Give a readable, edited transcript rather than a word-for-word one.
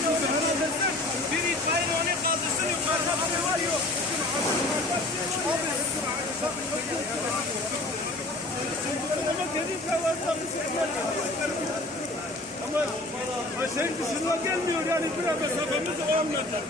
Bir itfaiye onu kaldırsın yukarıda bir şey var yok. Ama dedim ki ama şey dışından gelmiyor yani bir mesafemiz 10 metre.